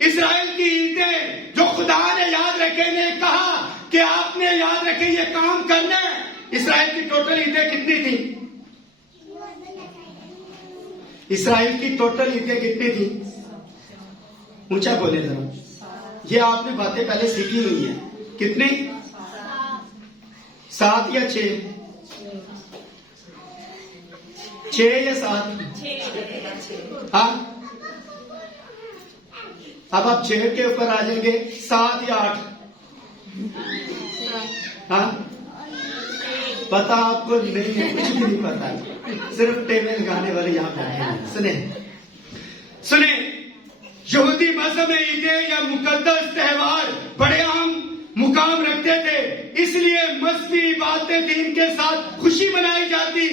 اسرائیل کی عیدیں جو خدا نے یاد رکھے نے کہا کہ آپ نے یاد رکھے یہ کام کرنا ہے۔ اسرائیل کی ٹوٹل عیدیں کتنی تھی؟ اسرائیل کی ٹوٹل عیدیں کتنی تھی؟ اونچا بولے ذرا، یہ آپ نے باتیں پہلے سیکھی ہوئی ہیں۔ کتنی؟ 7 یا 6؟ 6 یا 7؟ ہاں، اب آپ 6 کے اوپر آ جائیں گے، 7 یا 8؟ ہاں، پتا آپ کو نہیں ہے، کچھ بھی نہیں پتا ہے، صرف ٹیبل لگانے والے یہاں بیٹھے ہیں۔ سنیں، یہودی مذہب میں عیدیں یا مقدس تہوار بڑے اہم مقام رکھتے تھے، اس لیے مذہبی باتیں دین کے ساتھ خوشی منائی جاتی۔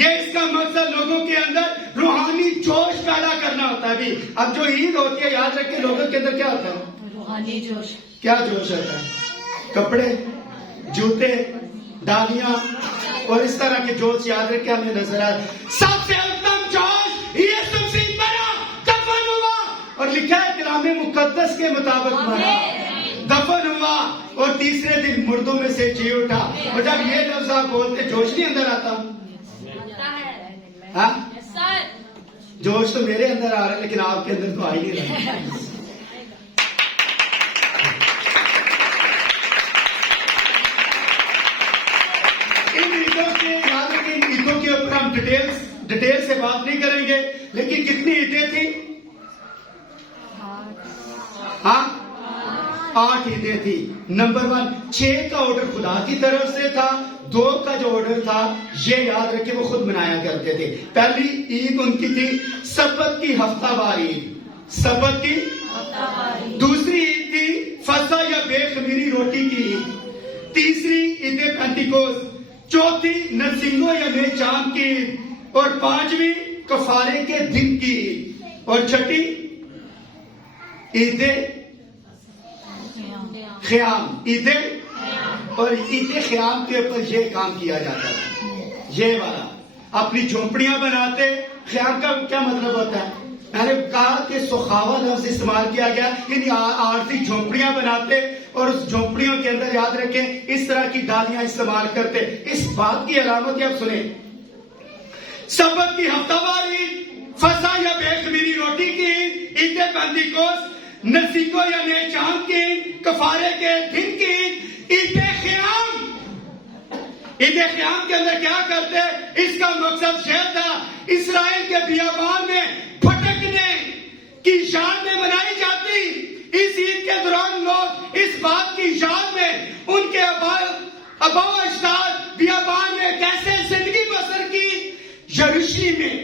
یہ اس کا مقصد لوگوں کے اندر روحانی جوش پیدا کرنا ہوتا ہے بھی۔ اب جو عید ہوتی ہے یاد رکھیں لوگوں کے اندر کیا ہوتا ہے؟ روحانی جوش۔ کیا جوش ہوتا ہے؟ کپڑے، جوتے، ڈالیاں اور اس طرح کے جوش یاد رکھیں ہمیں نظر آئے۔ سب سے اتم جوش یسوع مسیح مرا، دفن ہوا، اور لکھا ہے کلام مقدس کے مطابق مرا، دفن ہوا اور تیسرے دن مردوں میں سے جی اٹھا۔ اور جب یہ لفظ آپ بولتے جوش نہیں اندر آتا؟ ہاں، جوش تو میرے اندر آ رہا ہے لیکن آپ کے اندر تو آ ہی نہیں رہا۔ ان عیدوں کے یاد رکھیں، ان عیدوں کے اوپر ہم ڈیٹیل سے بات نہیں کریں گے، لیکن کتنی عیدیں تھیں؟ ہاں، 8 عیدیں تھی۔ نمبر 1، 6 کا آرڈر خدا کی طرف سے تھا، 2 کا جو آرڈر تھا یہ یاد رکھے وہ خود منایا کرتے تھے۔ پہلی عید ان کی تھی سبت کی ہفتہ وار عید، سبت کی۔ دوسری عید تھی فصح یا بے خمیری روٹی کی عید۔ تیسری عید پینتیکوست، چوتھی نرسنگو یا نئے چاند کی عید، اور 5ویں کفارے کے دن کی عید، اور 6ٹھی عید خیام۔ عیدیں اور عید خیام کے اوپر یہ کام کیا جاتا ہے، یہ والا اپنی جھونپڑیاں بناتے۔ خیام کا کیا مطلب ہوتا ہے؟ میں نے کہا کہ سخاوہ لفظ استعمال کیا گیا، یعنی عارضی جھونپڑیاں بناتے اور اس جھونپڑیوں کے اندر یاد رکھیں اس طرح کی ڈالیاں استعمال کرتے۔ اس بات کی علامت آپ سنیں، سبت کی ہفتہ وار عید، فصح یا بے خمیری روٹی کی عید، عید پینتیکوست، نرسنگو یا نئے چاند کی عید، کفارے کے دن کی عید، عید خیام۔ عید خیام کے اندر کیا کرتے؟ اس کا مقصد یہ تھا اسرائیل کے بیابان میں بھٹکنے کی یاد میں منائی جاتی. اس عید کے دوران لوگ اس بات کی یاد میں ان کے آبا و اجداد بیابان میں کیسے زندگی بسر کی. یروشلم میں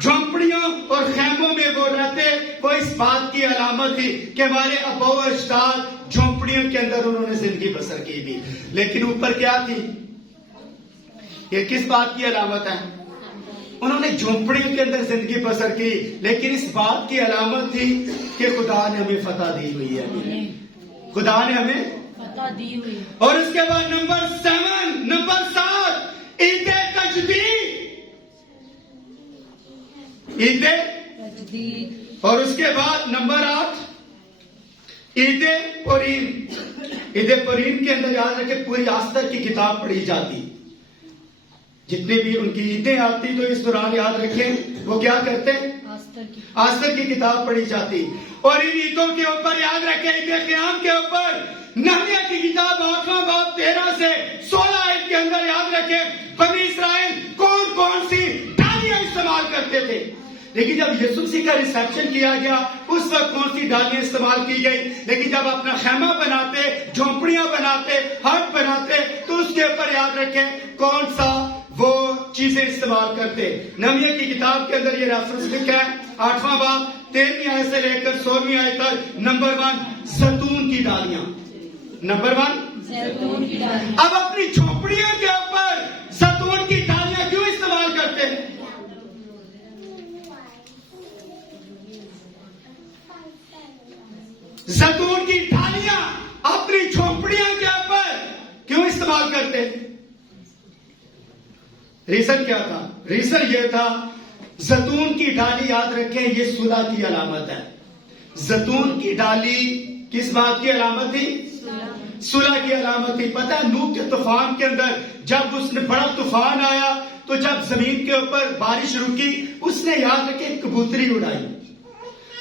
جھونپڑیوں اور خیموں میں وہ رہتے، وہ اس بات کی علامت تھی کہ ہمارے آبا و اجداد جھونپڑیوں کے اندر انہوں نے زندگی بسر کی تھی. لیکن اوپر کیا تھی؟ یہ کس بات کی علامت ہے؟ انہوں نے جھونپڑیوں کے اندر زندگی بسر کی، لیکن اس بات کی علامت تھی کہ خدا نے ہمیں فتح دی ہوئی ہے. خدا نے ہمیں فتح دی ہوئی. اور اس کے بعد نمبر 7 عید تجدید. عید تجدید. اور اس کے بعد نمبر 8 عید پوریم. عید پوریم کے اندر یاد رکھے پوری آستر کی کتاب پڑھی جاتی. جتنے بھی ان کی عیدیں آتی تو اس دوران یاد رکھیں وہ کیا کرتے؟ آستر کی کتاب پڑھی جاتی. اور ان عیدوں کے اوپر یاد رکھیں عید قیام کے اوپر نحمیہ کی کتاب 8واں باب 13 سے 16 آیت کے اندر یاد رکھیں بنی اسرائیل کون سی ڈالیاں استعمال کرتے تھے. لیکن جب یسوع مسیح کا ریسیپشن کیا گیا اس وقت کون سی ڈالیاں استعمال کی گئی. لیکن جب اپنا خیمہ بناتے، جھونپڑیاں بناتے، ہٹ بناتے تو اس کے اوپر یاد رکھیں کون سا وہ چیزیں استعمال کرتے. نحمیہ کی کتاب کے اندر یہ ریفرنس لکھا ہے 8واں باب 13ویں آیت سے لے کر 16ویں آیت تک. نمبر 1 زیتون کی ڈالیاں. نمبر 1 زیتون کی ڈالیاں. اب اپنی جھونپڑیوں کے اوپر زیتون کی ڈالیاں کیوں استعمال کرتے ہیں؟ زیتون کی ڈالیاں اپنی جھونپڑیوں کے اوپر کیوں استعمال کرتے؟ ریزن کیا تھا؟ ریزن یہ تھا زیتون کی ڈالی یاد رکھیں یہ صلح کی علامت ہے. زیتون کی ڈالی کس بات کی علامت تھی؟ صلح کی علامت تھی. پتہ ہے نوح کے طوفان کے اندر جب اس نے بڑا طوفان آیا تو جب زمین کے اوپر بارش رکی اس نے یاد رکھے کبوتری اڑائی.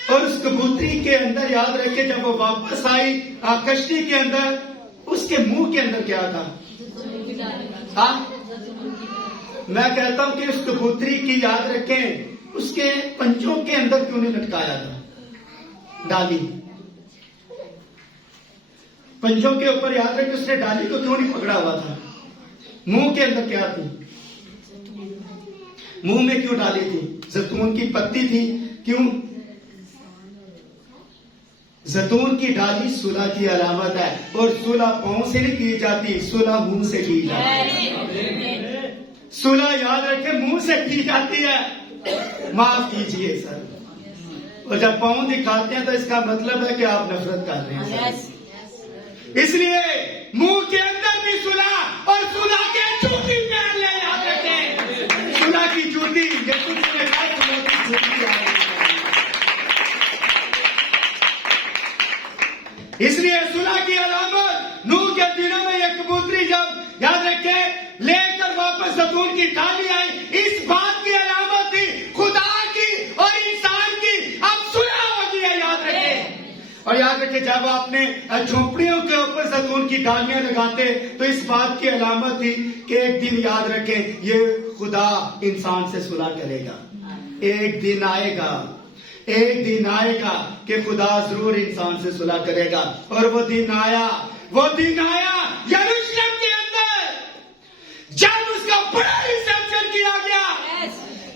اور اس کبوتری کے اندر یاد رکھے جب وہ واپس آئی کشتی کے اندر اس کے منہ کے اندر کیا تھا؟ میں کہتا ہوں کہ اس کبوتری کی یاد رکھیں اس کے پنجوں کے اندر کیوں نہیں لٹکایا تھا ڈالی؟ پنجوں کے اوپر یاد رکھیں اس نے ڈالی کو کیوں نہیں پکڑا ہوا تھا؟ منہ کے اندر کیا تھی؟ منہ میں کیوں ڈالی تھی؟ زیتون کی پتی تھی. کیوں؟ زیتون کی ڈالی صلح کی علامت ہے. اور صلح پاؤں سے نہیں کی جاتی، صلح منہ سے کی جاتی ہے. صلح یاد رکھیں منہ سے کی جاتی ہے. معاف کیجئے سر. اور جب پاؤں دکھاتے ہیں تو اس کا مطلب ہے کہ آپ نفرت کر رہے ہیں سر. اس لیے منہ کے اندر بھی صلح اور صلح کے جوتی پہن لے. یاد رکھیں صلح کی جوتی یسوع نے کہا صلح کی جوتی ہے. اس لیے صلح کی علامت نوح کے دنوں میں یہ کبوتری جب یاد رکھیں لے کر واپس زیتون کی ڈالی آئی اس بات کی علامت تھی خدا کی اور انسان کی اب صلح ہو گئی ہے. یاد رکھیں. اور یاد رکھیں جب آپ نے جھونپڑیوں کے اوپر زیتون کی ڈالیاں لگاتے تو اس بات کی علامت تھی کہ ایک دن یاد رکھیں یہ خدا انسان سے صلح کرے گا. ایک دن آئے گا کہ خدا ضرور انسان سے صلح کرے گا. اور وہ دن آیا یروشلم کے اندر جب اس کا بڑا ریسیپشن کیا گیا.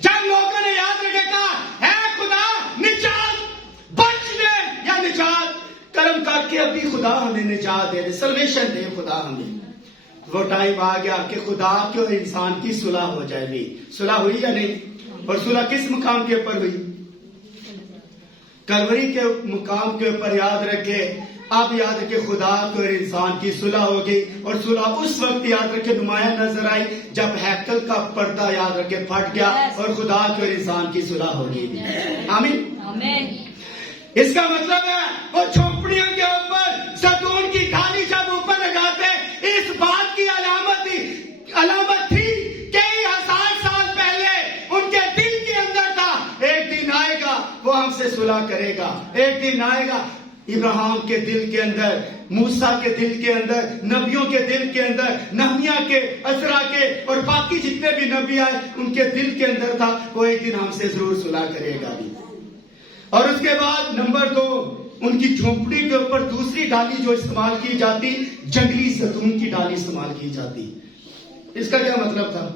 جب لوگوں نے یاد رکھے کہا اے خدا نجات بخش دے یا نجات کرم کر کے ابھی خدا ہمیں نجات دے، سلویشن دے خدا ہمیں. وہ ٹائم آ گیا کہ خدا کے اور انسان کی صلح ہو جائے گی. صلح ہوئی یا نہیں؟ اور صلح کس مقام کے اوپر ہوئی؟ کلوری کے مقام کے اوپر. یاد رکھے اب یاد رکھے خدا کو اور انسان کی صلح ہو گئی. اور صلح اس وقت یاد رکھے نمایاں نظر آئی جب ہیکل کا پردہ یاد رکھے پھٹ گیا اور خدا کو اور انسان کی صلح ہو گئی. آمین. اس کا مطلب ہے وہ جھونپڑیوں کے اوپر زیتون کی ڈالی جب اوپر لگاتے اس بات کی علامت تھی کہ 1000 سال پہلے ان کے دل کے اندر تھا ایک دن آئے گا وہ ہم سے صلح کرے گا. ایک دن آئے گا ابراہیم کے دل کے اندر، موسیٰ کے دل کے اندر، نبیوں کے دل کے اندر، نحمیہ کے، عزرا کے اور باقی جتنے بھی نبی آئے ان کے دل کے اندر تھا وہ ایک دن ہم سے ضرور صلح کرے گا. اور اس کے بعد نمبر 2، ان کی جھونپڑی کے اوپر دوسری ڈالی جو استعمال کی جاتی، جنگلی زیتون کی ڈالی استعمال کی جاتی۔ اس کا کیا مطلب تھا؟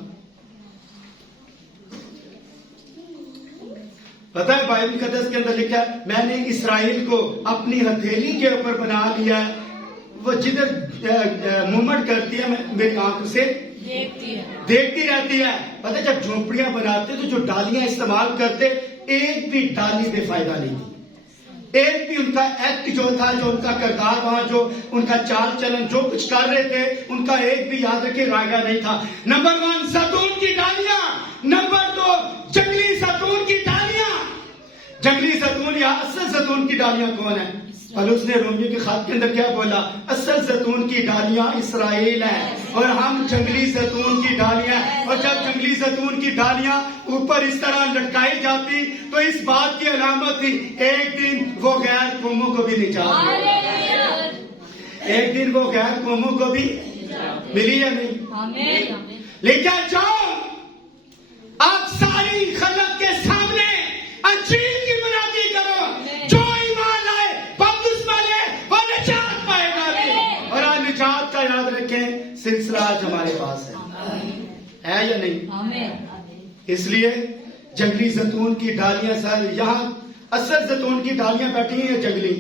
پتہ ہے بائبل مقدس کے اندر لکھا ہے، میں نے اسرائیل کو اپنی ہتھیلی کے اوپر بنا لیا، وہ جدھر موومنٹ کرتی ہے میری آنکھ سے دیکھتی رہتی ہے۔ پتہ ہے جب جھونپڑیاں بناتے تو جو ڈالیاں استعمال کرتے، ایک بھی ڈالی بے فائدہ نہیں تھی، ایک بھی ان کا ایکٹ جو تھا، جو ان کا کردار وہاں، جو ان کا چال چلن، جو کچھ کر رہے تھے، ان کا ایک بھی یاد رکھے رائگا نہیں تھا۔ نمبر 1 زیتون کی ڈالیاں، نمبر 2 جنگلی زیتون کی ڈالیاں۔ جنگلی زیتون یا اصل زیتون کی ڈالیاں کون ہیں؟ پولس نے رومیو کے خط کے اندر کیا بولا؟ اصل زیتون کی ڈالیاں اسرائیل ہیں اور ہم جنگلی زیتون کی ڈالیاں۔ اور جب جنگلی زیتون کی ڈالیاں اوپر اس طرح لٹکائی جاتی تو اس بات کی علامت تھی ایک دن وہ غیر قوموں کو بھی نجات ملے، ایک دن وہ غیر قوموں کو بھی ملی یا نہیں؟ لیکن جاؤ آپ ساری خلق کے سامنے انجیل کی منادی کرو، جو ایمان لائے بپتسمہ لے وہ نجات پائے گا۔ اور آج نجات کا یاد رکھیں سلسلہ آج ہمارے پاس ہے یا نہیں؟ اس لیے جنگلی زیتون کی ڈالیاں، سر یہاں اصل زیتون کی ڈالیاں بیٹھی ہیں یا جنگلی؟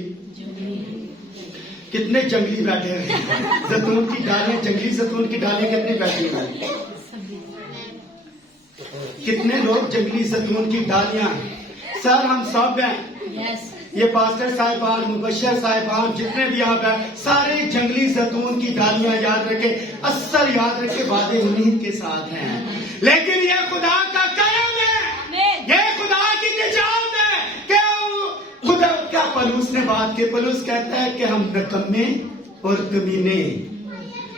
کتنے جنگلی بیٹھے ہیں؟ زیتون کی ڈالیاں، جنگلی زیتون کی ڈالیاں کتنے بیٹھی ہیں؟ کتنے لوگ جنگلی زیتون کی ڈالیاں؟ سر ہم سب ہیں، یہ پاسٹر صاحبان، مبشر صاحبان، جتنے بھی یہاں پہ سارے جنگلی زیتون کی ڈالیاں۔ یاد رکھے اثر، یاد رکھے وعدے امید کے ساتھ ہیں، لیکن یہ خدا کا کرم ہے، یہ خدا کی نجات ہے کہ خدا کیا پولس نے بات کی، پولس کہتا ہے کہ ہم نکمے اور کمینے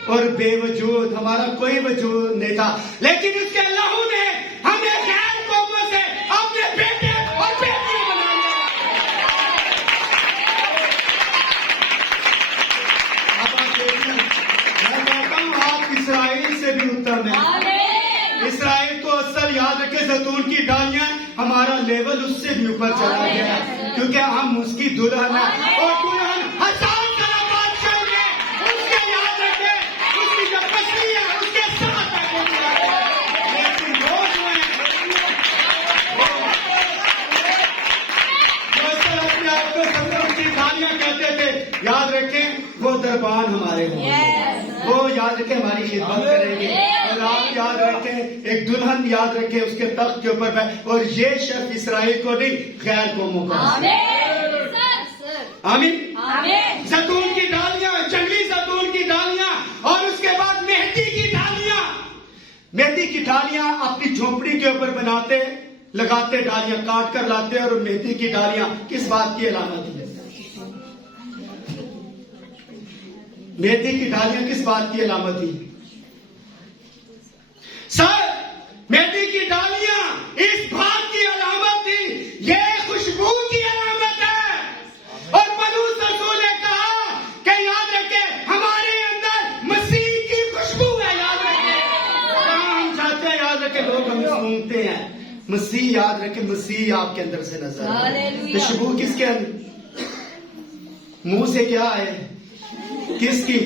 اور بے وجود، ہمارا کوئی وجود نہیں تھا، لیکن اس کے لہو نے ہمیں غیر قوموں سے اپنے بیٹے اور بیٹی بنا لیا۔ میں کہتا ہوں آپ اسرائیل سے بھی اتم ہیں۔ اسرائیل کو اصل یاد رکھے زیتون کی ڈالیاں، ہمارا لیول اس سے بھی اوپر چلا گیا ہے، کیونکہ ہم اس کی دلہن ہیں، اور دلہن ہزار یاد رکھیں وہ دربان ہمارے ہوں، وہ یاد رکھیں ہماری خدمت کریں گے، اور آپ یاد رکھیں ایک دلہن یاد رکھیں اس کے تخت کے اوپر بیٹھ، اور یہ شرف اسرائیل کو نہیں غیر قوموں کو۔ آمین۔ زیتون کی ڈالیاں، جنگلی زیتون کی ڈالیاں، اور اس کے بعد مہندی کی ڈالیاں۔ مہندی کی ڈالیاں اپنی جھونپڑی کے اوپر بناتے، لگاتے، ڈالیاں کاٹ کر لاتے، اور مہندی کی ڈالیاں کس بات کی علامت ہے؟ مہندی کی ڈالیاں کس بات کی علامت تھی؟ سر مہندی کی ڈالیاں اس بات کی علامت تھی، یہ خوشبو کی علامت ہے، اور پولس رسول نے کہا کہ یاد رکھے ہمارے اندر مسیح کی خوشبو ہے۔ یاد رکھے کہاں ہم جاتے ہیں، یاد رکھے لوگ ہمیں سونگتے ہیں، مسیح یاد رکھے مسیح آپ کے اندر سے نظر آئے۔ خوشبو کس کے اندر؟ منہ سے کیا ہے؟ کس کی؟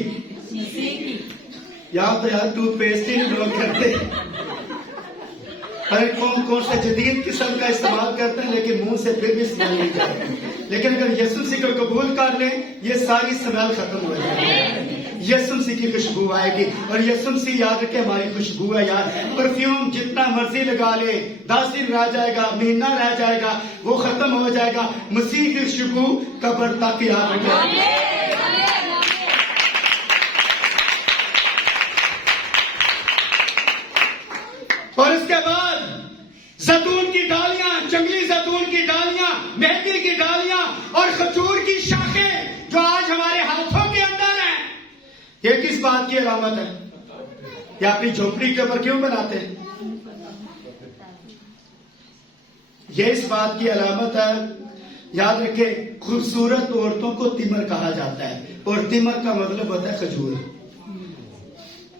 یا تو یار ٹوتھ پیسٹ ہی لوگ کرتے ہیں، ہر کون سے جدید قسم کا استعمال کرتے ہیں، لیکن منہ سے پھر بھی اسمیل نہیں جاتی۔ لیکن اگر یسوع مسیح کو قبول کر لیں یہ ساری اسمیل ختم ہو جائے گی، یسوع مسیح کی خوشبو آئے گی، اور یسوع مسیح یاد رکھے ہماری خوشبو ہے۔ یار پرفیوم جتنا مرضی لگا لے، 10 دن رہ جائے گا، مہینہ رہ جائے گا، وہ ختم ہو جائے گا، مسیح کی خوشبو قبر تک یاد رکھے۔ اور اس کے بعد زیتون کی ڈالیاں، جنگلی زیتون کی ڈالیاں، مہندی کی ڈالیاں، اور کھجور کی شاخیں جو آج ہمارے ہاتھوں کے اندر ہیں، یہ کس بات کی علامت ہے؟ یہ اپنی جھونپڑی کے اوپر کیوں بناتے ہیں؟ یہ اس بات کی علامت ہے، یاد رکھے خوبصورت عورتوں کو تمر کہا جاتا ہے، اور تمر کا مطلب ہوتا ہے کھجور۔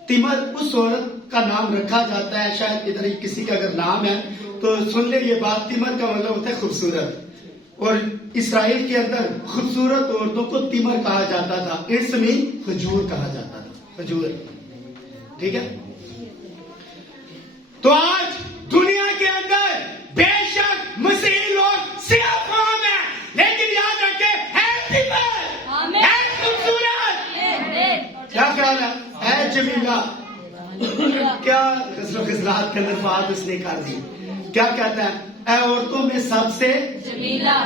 تمر اس عورت کا نام رکھا جاتا ہے، شاید ادھر کسی کا اگر نام ہے تو سن لے یہ بات، تمر کا مطلب ہوتا ہے خوبصورت۔ اور اسرائیل کے اندر خوبصورت عورتوں کو تیمر کہا جاتا تھا. اٹس مین کھجور کہا جاتا تھا. کھجور. ٹھیک ہے. تو آج دنیا کے اندر بے شک مسیحی لوگ سیاہ فام ہیں، لیکن یاد رکھیں ہے تیمر، ہے خوبصورت. کیا خیال ہے جمیلہ؟ کیا غزل و غزلات کے اندر بات اس نے کر دی. کیا کہتا ہے؟ اے عورتوں میں سب سے جمیلہ،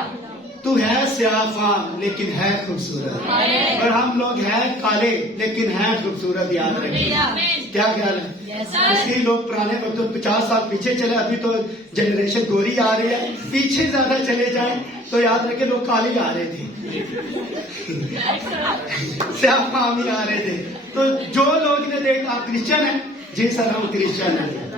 تو ہے سیاہ فام لیکن ہے خوبصورت، اور ہم لوگ ہیں کالے لیکن ہیں خوبصورت. یاد رکھیں. کیا خیال ہے؟ اسی لوگ پرانے وقت 50 سال پیچھے چلے، ابھی تو جنریشن گوری آ رہی ہے. پیچھے زیادہ چلے جائیں تو یاد رکھیں لوگ کالے آ رہے تھے، سیاہ فام ہی آ رہے تھے. تو جو لوگ نے دیکھا کرسچن ہے، جی سر ہم کرسچن ہیں.